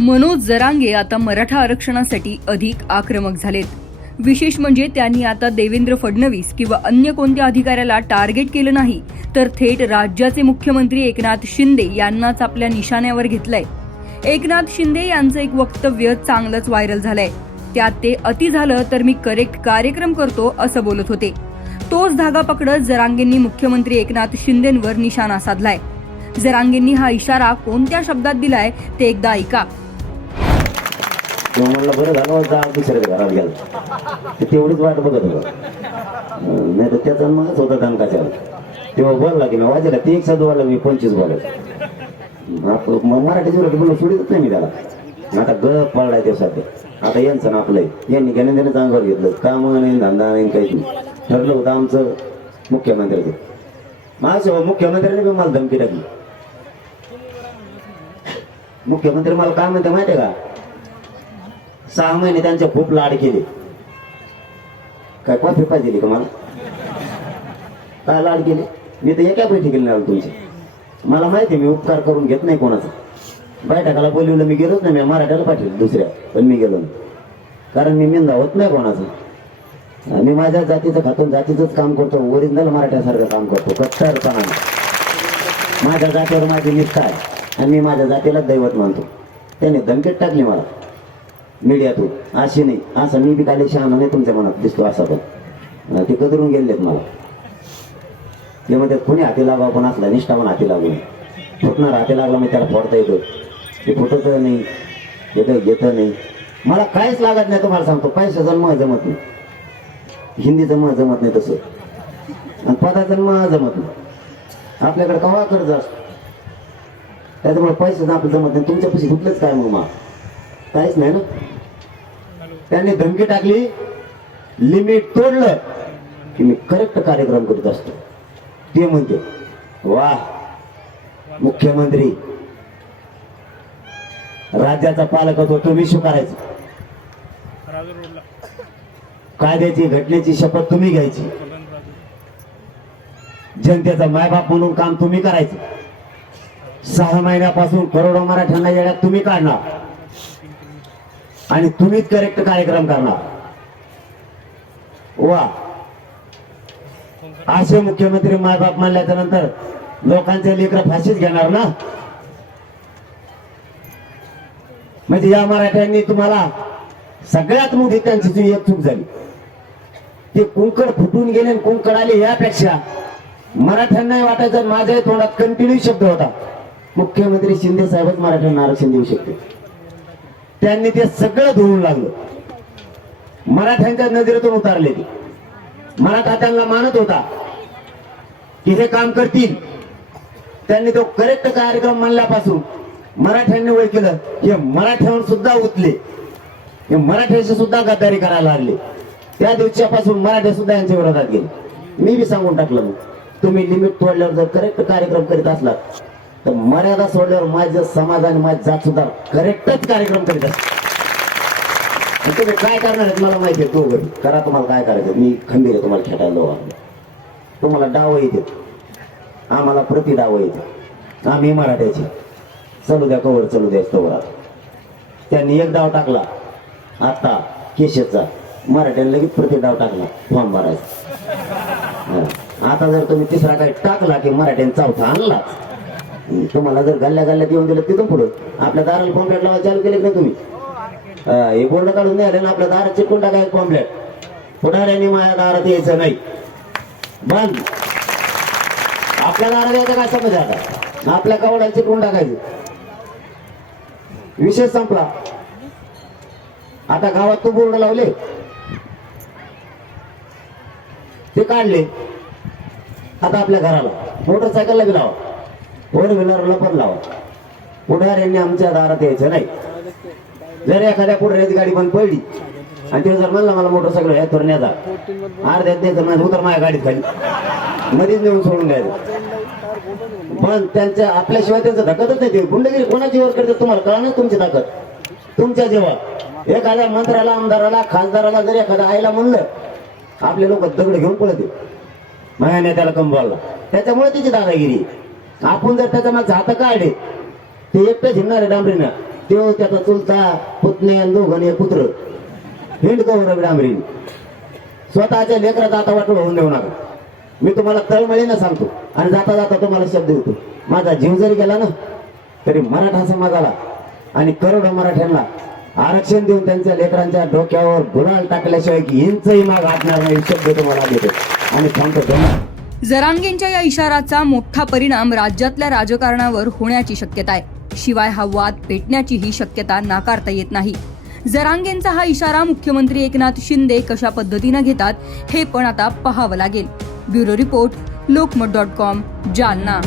मनोज जरांगे आता मराठा आरक्षणासाठी अधिक आक्रमक झालेत. विशेष म्हणजे त्यांनी आता देवेंद्र फडणवीस किंवा अन्य कोणत्या अधिकाऱ्याला टार्गेट केलं नाही तर थेट राज्याचे मुख्यमंत्री एकनाथ शिंदे यांनाच आपल्या निशाण्यावर घेतलंय. एकनाथ शिंदे यांचं एक वक्तव्य चांगलंच व्हायरल झालंय. त्यात ते अति झालं तर मी करेक्ट कार्यक्रम करतो असं बोलत होते. तोच धागा पकडत जरांगेंनी मुख्यमंत्री एकनाथ शिंदेंवर निशाणा साधलाय. जरांगेंनी हा इशारा कोणत्या शब्दात दिलाय ते एकदा ऐका. तो म्हणलं बरं झालं होतं दुसऱ्या घरात गेला. ते तेवढीच वाट बघत होतं. नाही तर त्याचा मगच होता दणकाच्या तेव्हा बोलला की मी वाजेला ते एक साधू वाला मी पंचवीस बोलत. मग मराठी जोरात बोलून सोडितच नाही मी त्याला. आता ग पडलाय ते सध्या आता यांचं ना आपलंय. यांनी घेणं देण्याचं अंगावर घेतलं. काम नाही धंदा नाही काहीच नाही. ठरलं होतं आमचं मुख्यमंत्र्याचं. माझ्या मुख्यमंत्र्याने पण मला धमकी टाकली. मुख्यमंत्री मला काय म्हणते माहितीये का? सहा महिने त्यांचे खूप लाड केले. काय कॉफी पाहिजे दिली का मला? काय लाड केले? मी तर एका बैठकीला नाही आलो तुमचे. मला माहिती आहे, मी उपकार करून घेत नाही कोणाचा. बैठकाला बोलवलं मी गेलोच नाही मी मराठ्याला पाठवलं दुसऱ्या पण मी गेलो नाही. कारण मी मेंदा होत नाही कोणाचं. मी माझ्या जातीचं खातून जातीचंच काम करतो ओरिजिनल मराठ्यासारखं काम करतो कट्टरपणाने माझ्या जातीवर माझी निष्ठा आहे आणि मी माझ्या जातीला दैवत मानतो. त्याने धमकीत टाकली मला. मीडियातून. अशी नाही. असं मी बी काही शहाणा नाही तुमच्या मनात दिसतो असा पण. ते कदरून गेलेत मला. ते म्हणतात कोणी हाती लावा पण असला निष्ठा पण हाती लागून. फुटणार हाती लागला मग त्याला फोडता येतो. ते फुटत नाही. येतं घेतं नाही. मला काहीच लागत नाही तुम्हाला सांगतो. काहीच जन्म जमत नाही. हिंदी जन्म जमत नाही तसं. आणि पदा जन्म जमत नाही. आपल्याकडे कवा कर्ज असतो? त्याच्यामुळे पैसे आपलं जमत नाही. तुमच्या पैसे कुठलंच काय मग मा काहीच नाही ना? त्यांनी धमकी टाकली लिमिट तोडलं की मी करेक्ट कार्यक्रम करीत असतो. ते म्हणते वा मुख्यमंत्री राज्याचा पालक होतो तुम्ही स्वीकारायचा कायद्याची घटनेची शपथ तुम्ही घ्यायची. जनतेचा मायबाप म्हणून काम तुम्ही करायचं. सहा महिन्यापासून करोडो मराठ्यांना येण्यात तुम्ही काढणार. आणि तुम्हीच करेक्ट कार्यक्रम करणार. वा. असे मुख्यमंत्री मायबाप मानल्याच्या नंतर लोकांचे लेकर फाशीच घेणार ना? म्हणजे या मराठ्यांनी तुम्हाला सगळ्यात मोठी त्यांची एक चूक झाली. ते कुंकड फुटून गेले आणि कुंकड आले यापेक्षा मराठ्यांनाही वाटायचं माझ्याही तोंडात कंटिन्यू शब्द होता. मुख्यमंत्री शिंदे साहेबच मराठ्यांना आरक्षण देऊ शकते त्यांनी ते सगळं धुवून लागलं. मराठ्यांच्या नजरेतून उतारले ते. मराठा त्यांना मानत होता की हे काम करतील. त्यांनी तो करेक्ट कार्यक्रम मानल्यापासून मराठ्यांनी वय केलं. हे मराठ्यावर सुद्धा उतले. हे मराठ्याशी सुद्धा गद्दारी करायला लागले. त्या दिवसापासून मराठे सुद्धा यांच्या विरोधात गेले. मी बी सांगून टाकलं मग. तुम्ही लिमिट तोडल्यावर जर करेक्ट कार्यक्रम करीत असलात तर मर्यादा सोडल्यावर माझं समाज आणि माझी जात सुद्धा करेक्टच कार्यक्रम करीत असतात तुम्ही काय करणार आहेत मला माहिती आहे तो करा तुम्हाला काय करायचं. मी खंबीर आहे तुम्हाला खेळायला तुम्हाला डाव येते आम्हाला प्रति डाव येते. आम्ही मराठ्याची. चलू द्या कवर चलू द्या कवर आता. त्यांनी एक डाव टाकला. आता केशेचा. मराठ्याने लगेच प्रति डाव टाकला. फॉर्म भरायचा. आता जर तुम्ही तिसरा काही टाकला की मराठ्याने चौथा आणला तुम्हाला जर गल्ल्या गल्ल्यात येऊन दिलं तिथून पुढे. आपल्या दाराला पॉम्पलेट लावायला चालू केले का तुम्ही? हे बोर्ड काढून नाही आले ना आपल्या दारात चिटकून टाकायचं पॉम्पलेट पुढाऱ्यांनी माझ्या दारात यायचं नाही. बंद. आपल्या दारात यायचं काय समज आता? आपल्या कवडाला चिटकून टाकायचं. विषय संपला. आता गावात तू बोर्ड लावले. ते काढले. आता आपल्या घराला. मोटरसायकलला बी लावा. फोर व्हीलरला पण लावा. पुढाऱ्यांनी आमच्या दारात यायचं नाही. जर एखाद्या पुढाऱ्याची गाडी बंद पडली आणि ते जर म्हणलं मला मोटरसायकल ह्या तर न्याचा अर्ध्यात नाही माझं उतर माझ्या गाडीत खाली. मध्येच नेऊन सोडून द्यायचं. पण त्यांच्या आपल्याशिवाय त्यांचं धकतच नाही ते. गुंडगिरी कोणाची वर करते तुम्हाला कळा नाही तुमची ताकद. तुमच्या जेव्हा एखाद्या मंत्र्याला आमदाराला खासदाराला जर एखाद्या आईला म्हणलं आपले लोक दगड घेऊन पळते माझ्या नेत्याला कंबाळला त्याच्यामुळे तिची दादागिरी आपण जर त्याच्या मग हात काढले ते एकटं झिरणार आहे डांबरीनं. तो त्याचा चुलता पुतणे आणि पुत्र. हिंड गौरव डांबरी स्वतःच्या लेकरात आता वाटून होऊन देऊ नका मी तुम्हाला तळमळीनं सांगतो. आणि जाता जाता तुम्हाला शब्द देतो. माझा जीव जरी गेला ना तरी मराठा समाजाला आणि करोडो मराठ्यांना आरक्षण देऊन त्यांच्या लेकरांच्या डोक्यावर गुलाल टाकल्याशिवाय की इंचही माग आटणार नाही शब्द तुम्हाला देतो. आणि सांगतो धन्यवाद. जरांगेंच्या या इशाराचा मोठा परिणाम राज्यातल्या राजकारणावर होण्याची शक्यता आहे. शिवाय हा वाद पेटण्याचीही शक्यता नाकारता येत नाही. जरांगेंचा हा इशारा मुख्यमंत्री एकनाथ शिंदे कशा पद्धतीनं घेतात हे पण आता पाहावं लागेल. Bureau report Lokmat dot com Jalna.